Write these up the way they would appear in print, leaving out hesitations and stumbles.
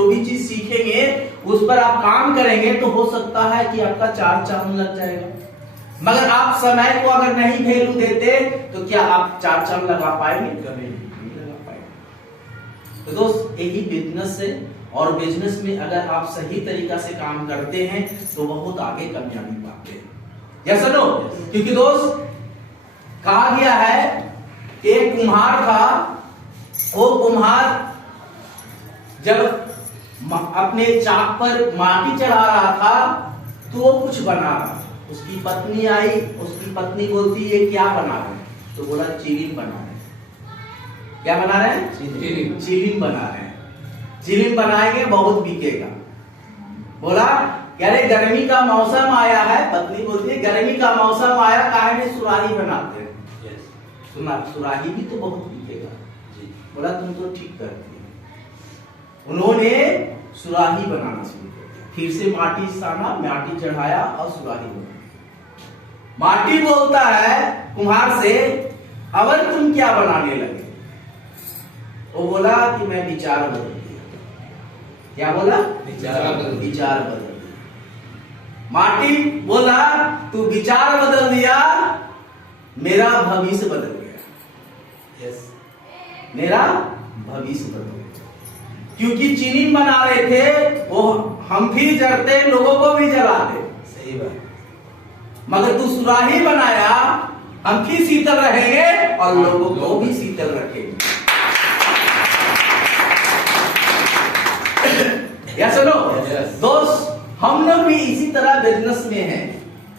जो भी चीज सीखेंगे उस पर आप काम करेंगे तो हो सकता है कि आपका 4 चांद लग जाएगा। मगर आप समय को अगर नहीं वैल्यू देते तो क्या आप 4 चांद लगा पाएंगे? कभी नहीं लगा पाएंगे। तो दोस्त यही बिजनेस है, और बिजनेस में अगर आप सही तरीका से काम करते हैं तो बहुत आगे कामयाबी पाते हैं। Yes no? क्योंकि दोस्त कहा गया है एक कुम्हार था, वो कुम्हार जब अपने चाक पर माटी चढ़ा रहा था तो वो कुछ बना रहा। उसकी पत्नी आई, उसकी पत्नी बोलती है क्या बना रहे हैं? तो बोला चिलिम बना रहे हैं। क्या बना रहे हैं? चिलिम बना रहे हैं। चिलिम बनाएंगे बहुत बिकेगा। बोला अरे गर्मी का मौसम आया है। पत्नी बोलती है गर्मी का मौसम आया, काहे में सुराही बनाते हैं। सुराही भी तो बहुत बिकेगा। बोला तुम तो ठीक करती है। उन्होंने सुराही बनाना शुरू कर दिया। फिर से माटी साना, माटी चढ़ाया और सुराही बना। माटी बोलता है कुम्हार से अब तुम क्या बनाने लगे? वो बोला कि मैं विचार बदल दिया। क्या बोला? विचार बदल दिया। माटी बोला तू विचार बदल दिया, मेरा भविष्य बदल गया। यस, मेरा भविष्य बदल गया। क्योंकि चीनी बना रहे थे वो हम भी जलते, लोगों को भी जलाते। सही बात। मगर तू सुराही बनाया, हम भी शीतल रहेंगे और लोगों को भी शीतल रखेंगे। या सुनो दोस्त, हम लोग भी इसी तरह बिजनेस में हैं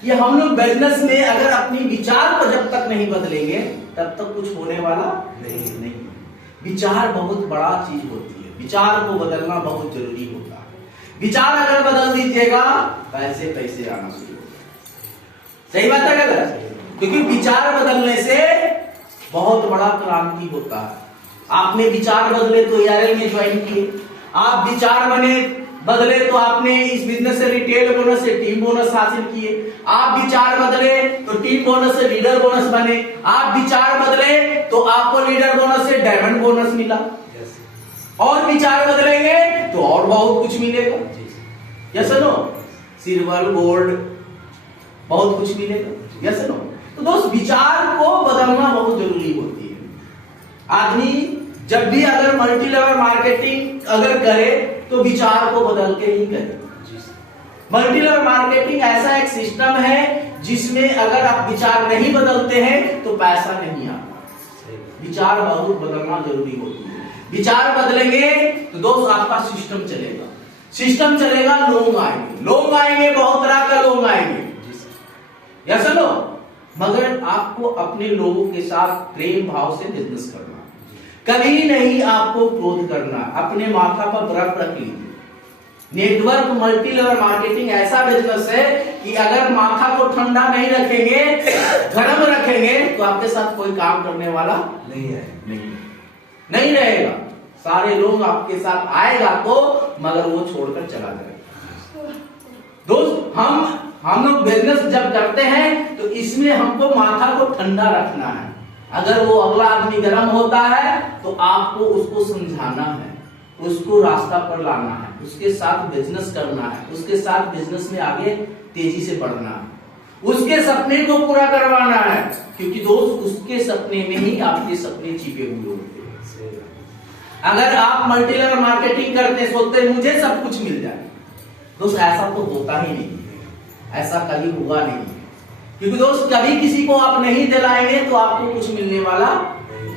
कि हम लोग बिजनेस में अगर अपनी विचार को जब तक नहीं बदलेंगे तब तक कुछ होने वाला नहीं। विचार बहुत बड़ा चीज होती है, विचार को बदलना बहुत जरूरी होता है। विचार अगर बदल दीजिएगा पैसे आना शुरू होगा। सही बात है गलत? क्योंकि विचार बदलने से बहुत बड़ा क्रांति होता है। आपने विचार बदले तो ARL में ज्वाइन किए, आप विचार बदले तो आपने इस बिजनेस से रिटेल बोनस से टीम बोनस हासिल किए, आप विचार बदले तो टीम बोनस से लीडर बोनस बने, आप विचार बदले तो आपको लीडर बोनस से डायमंड बोनस मिला। और विचार बदलेंगे तो और बहुत कुछ मिलेगा। Yes no? सिल्वर गोल्ड बहुत कुछ मिलेगा। Yes no? तो दोस्त विचार को बदलना बहुत जरूरी होती है। आदमी जब भी अगर मल्टी लेवल मार्केटिंग अगर करे तो विचार को बदल के ही करे। मल्टी लेवल मार्केटिंग ऐसा एक सिस्टम है जिसमें अगर आप विचार नहीं बदलते हैं तो पैसा नहीं आता। विचार बहुत बदलना जरूरी होती है। विचार बदलेंगे तो दोस्त आपका सिस्टम चलेगा। सिस्टम चलेगा, लोग आएंगे, बहुत तरह का लोग आएंगे। या सुनो, मगर आपको अपने लोगों के साथ प्रेम भाव से बिजनेस करना, कभी नहीं आपको क्रोध करना, अपने माथा पर बर्फ रख लीजिए। नेटवर्क मल्टी लेवल मार्केटिंग ऐसा बिजनेस है कि अगर माथा को ठंडा नहीं रखेंगे, गर्म रखेंगे तो आपके साथ कोई काम करने वाला नहीं रहेगा। सारे लोग आपके साथ आएगा तो, मगर वो छोड़कर चला जाएगा। दोस्त हम लोग बिजनेस जब करते हैं तो इसमें हमको माथा को ठंडा रखना है। अगर वो अगला आदमी गर्म होता है तो आपको उसको समझाना है, उसको रास्ता पर लाना है, उसके साथ बिजनेस करना है, उसके साथ बिजनेस में आगे तेजी से बढ़ना है, उसके सपने को पूरा करवाना है। क्योंकि दोस्त उसके सपने में ही आपके सपने छिपे हुए होते हैं। अगर आप मल्टी लेवल मार्केटिंग करते सोचते मुझे सब कुछ मिल जाए, दोस्त ऐसा तो होता ही नहीं, ऐसा कभी हुआ नहीं। क्योंकि दोस्त कभी किसी को आप नहीं दिलाएंगे तो आपको कुछ मिलने वाला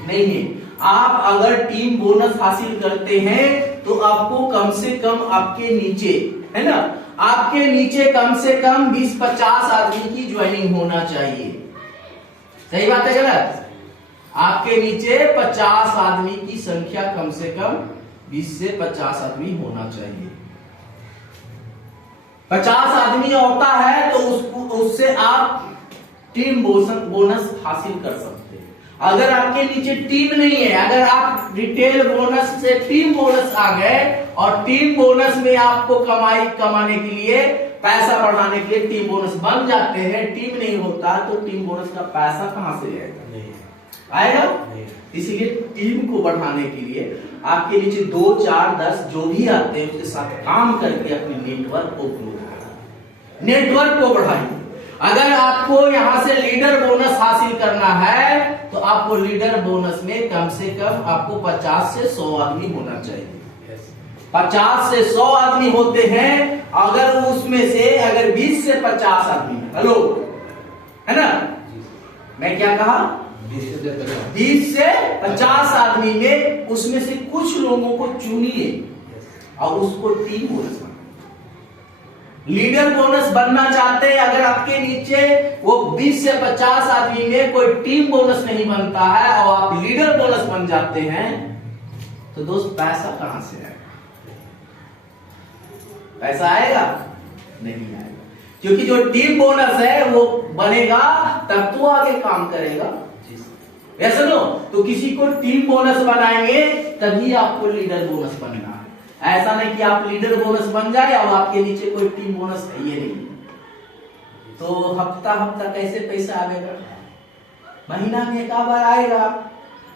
नहीं है। आप अगर टीम बोनस हासिल करते हैं तो आपको कम से कम आपके नीचे, है ना, आपके नीचे कम से कम 20-50 आदमी की ज्वाइनिंग होना चाहिए। सही बात है गलत? आपके नीचे 50 आदमी की संख्या कम से कम 20 से 50 आदमी होना चाहिए। 50 आदमी होता है तो उससे आप टीम बोनस हासिल कर सकते हैं। अगर आपके नीचे टीम नहीं है, अगर आप रिटेल बोनस से टीम बोनस आ गए और टीम बोनस में आपको कमाने के लिए, पैसा बढ़ाने के लिए टीम बोनस बन जाते हैं, टीम नहीं होता तो टीम बोनस का पैसा कहां से आएगा? नहीं। आएगा? इसीलिए टीम को बढ़ाने के लिए आपके नीचे 2, 4, 10 जो भी आते हैं उसके साथ काम करके अपने नेटवर्क को ग्रो करें, नेटवर्क को बढ़ाइए। अगर आपको यहां से लीडर बोनस हासिल करना है तो आपको लीडर बोनस में कम से कम आपको 50 से 100 आदमी होना चाहिए। 50 से 100 आदमी होते हैं, अगर उसमें से अगर 20 से 50 आदमी, हेलो, है ना, मैं क्या कहा, 20 से 50 आदमी में उसमें से कुछ लोगों को चुनिए और उसको टीम बोनस बनाइए। लीडर बोनस बनना चाहते हैं, अगर आपके नीचे वो 20 से 50 आदमी में कोई टीम बोनस नहीं बनता है और आप लीडर बोनस बन जाते हैं, तो दोस्त पैसा कहां से आएगा? पैसा आएगा? नहीं आएगा, क्योंकि जो टीम बोनस है वो बनेगा तब तो आगे काम करेगा। ऐसा नो, तो किसी को टीम बोनस बनाएंगे तभी आपको लीडर बोनस बनना है। ऐसा नहीं कि आप लीडर बोनस बन जाए और आपके नीचे कोई टीम बोनस है ये नहीं, तो हफ्ता हफ्ता कैसे पैसा आएगा? महीना में एक बार आएगा,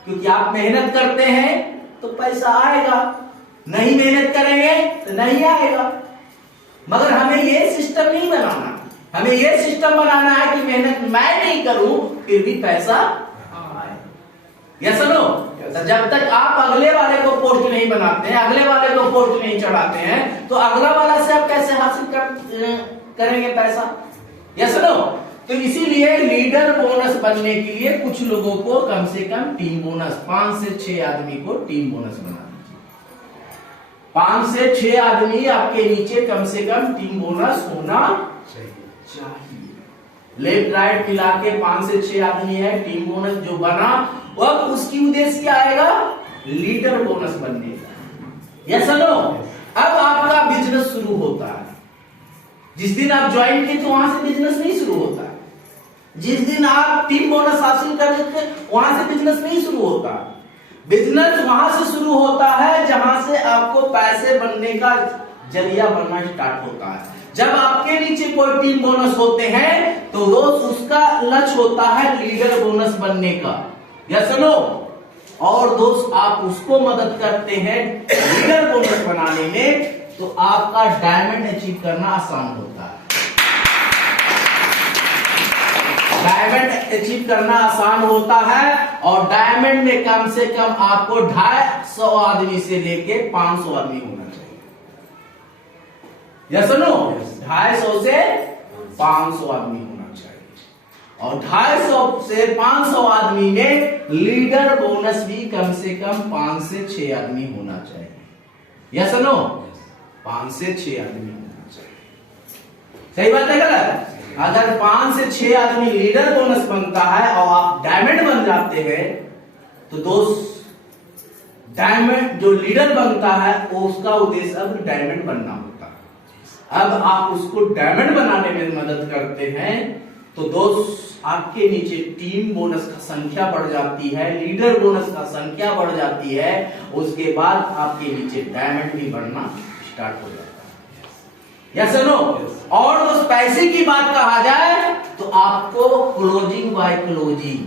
क्योंकि आप मेहनत करते हैं तो पैसा आएगा, नहीं मेहनत करेंगे तो नहीं आएगा। मगर हमें ये सिस्टम नहीं बनाना, हमें ये सिस्टम बनाना है कि मेहनत मैं नहीं करूं फिर भी पैसा आए। Yes no? जब तक आप अगले वाले को पोस्ट नहीं बनाते हैं, अगले वाले को पोस्ट नहीं चढ़ाते हैं, तो अगला वाला से आप कैसे हासिल करेंगे पैसा? Yes no? तो इसीलिए लीडर बोनस बनने के लिए कुछ लोगों को कम से कम टीम बोनस, 5 से 6 आदमी को टीम बोनस बना, 5 से 6 आदमी आपके नीचे कम से कम टीम बोनस होना चाहिए। लेफ्ट राइट मिला के 5 से 6 आदमी है, टीम बोनस जो बना, अब उसकी उद्देश्य क्या आएगा? लीडर बोनस बनने का। Yes no? अब आपका बिजनेस शुरू होता है। जिस दिन आप ज्वाइन किए तो वहां से बिजनेस नहीं शुरू होता है। जिस दिन आप टीम बोनस हासिल कर लेते वहां से बिजनेस नहीं शुरू होता। बिजनेस वहां से शुरू होता है जहां से आपको पैसे बनने का जरिया बनना स्टार्ट होता है। जब आपके नीचे कोई टीम बोनस होते हैं तो रोज उसका लक्ष्य होता है लीडर बोनस बनने का। Yes no? और दोस्त आप उसको मदद करते हैं लीडर बोनस बनाने में, तो आपका डायमंड अचीव करना आसान होता है। डायमंड अचीव करना आसान होता है, और डायमंड में कम से कम आपको 250 आदमी से लेके 500 आदमी होना चाहिए। Yes no? 250 से 500 आदमी होना चाहिए, और 250 से 500 आदमी में लीडर बोनस भी कम से कम 5 से 6 आदमी होना चाहिए। Yes no? 5 से 6 आदमी होना चाहिए। सही बात है गलत? अगर 5 से 6 आदमी लीडर बोनस बनता है और आप डायमंड बन जाते हैं, तो दोस्त डायमंड जो लीडर बनता है वो उसका उद्देश्य अब डायमंड बनना होता है। अब आप उसको डायमंड बनाने में मदद करते हैं, तो दोस्त आपके नीचे टीम बोनस का संख्या बढ़ जाती है, लीडर बोनस का संख्या बढ़ जाती है, उसके बाद आपके नीचे डायमंड भी बढ़ना स्टार्ट हो जाता है। Yes no? और उस पैसे की बात कहा जाए तो आपको closing by closing,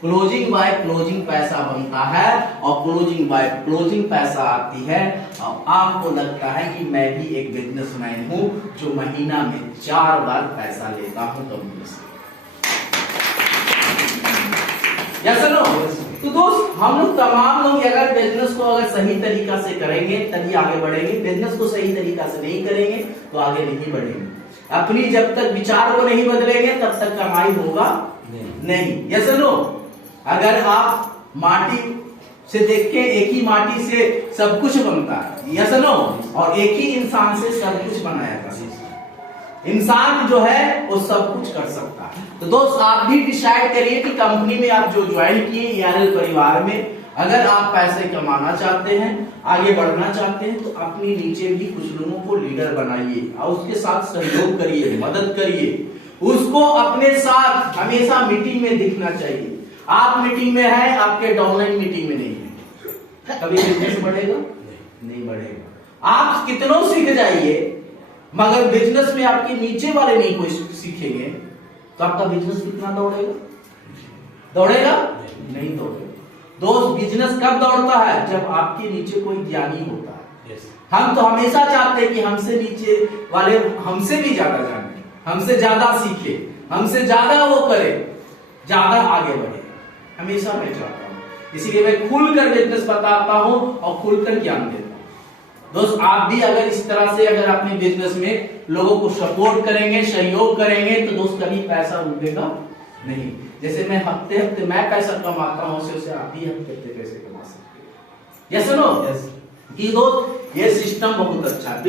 closing by closing पैसा बनता है, और क्लोजिंग बाय क्लोजिंग पैसा आती है, और आपको लगता है कि मैं भी एक बिजनेसमैन हूं जो महीना में 4 बार पैसा लेता हूं कंपनी से। Yes no? तो दोस्त हम लोग तमाम लोग अगर बिजनेस को अगर सही तरीका से करेंगे तभी आगे बढ़ेंगे। बिजनेस को सही तरीका से नहीं करेंगे तो आगे नहीं बढ़ेंगे। अपनी जब तक विचार को नहीं बदलेंगे तब तक कमाई होगा नहीं। Yes no? अगर आप माटी से देख के, एक ही माटी से सब कुछ बनता है, यस नो? और एक ही इंसान से सब कुछ बनाया था। इंसान जो है वो सब कुछ कर सकता है। तो दोस्त आप भी डिसाइड करिए कि कंपनी में आप जो ज्वाइन किए ERL परिवार में, अगर आप पैसे कमाना चाहते हैं, आगे बढ़ना चाहते हैं, तो अपनी नीचे भी कुछ लोगों को लीडर बनाइए और उसके साथ सहयोग करिए, मदद करिए। उसको अपने साथ हमेशा मीटिंग में दिखना चाहिए। आप मीटिंग में है, आपके डाउनलाइन मीटिंग में नहीं है, कभी बिजनेस बढ़ेगा नहीं बढ़ेगा। आप कितनों सीख जाइए, मगर बिजनेस में आपके नीचे वाले नहीं कोई सीखेंगे तो आपका बिजनेस कितना दौड़ेगा? दौड़ेगा नहीं दौड़ेगा। दोस्त बिजनेस कब दौड़ता है? जब आपके नीचे कोई ज्ञानी होता है। हम तो हमेशा चाहते हैं कि हमसे नीचे वाले हमसे भी ज्यादा जाने, हमसे ज्यादा सीखे, हमसे ज्यादा वो करे, ज्यादा आगे बढ़े, हमेशा मैं चाहता हूं। इसीलिए मैं खुलकर बिजनेस बताता हूं और खुलकर ज्ञान देता हूं। दोस्त आप भी अगर इस तरह से अगर अपने बिजनेस में लोगों को सपोर्ट करेंगे, सहयोग करेंगे, तो दोस्त कभी पैसा रुकेगा नहीं। जैसे मैं हफ्ते हफ्ते मैं पैसा कमाता हूं, उससे आप भी हफ्ते हफ्ते पैसे कमा सकते हैं। Yes no? यस। कि दोस्त ये सिस्टम बहुत अच्छा है।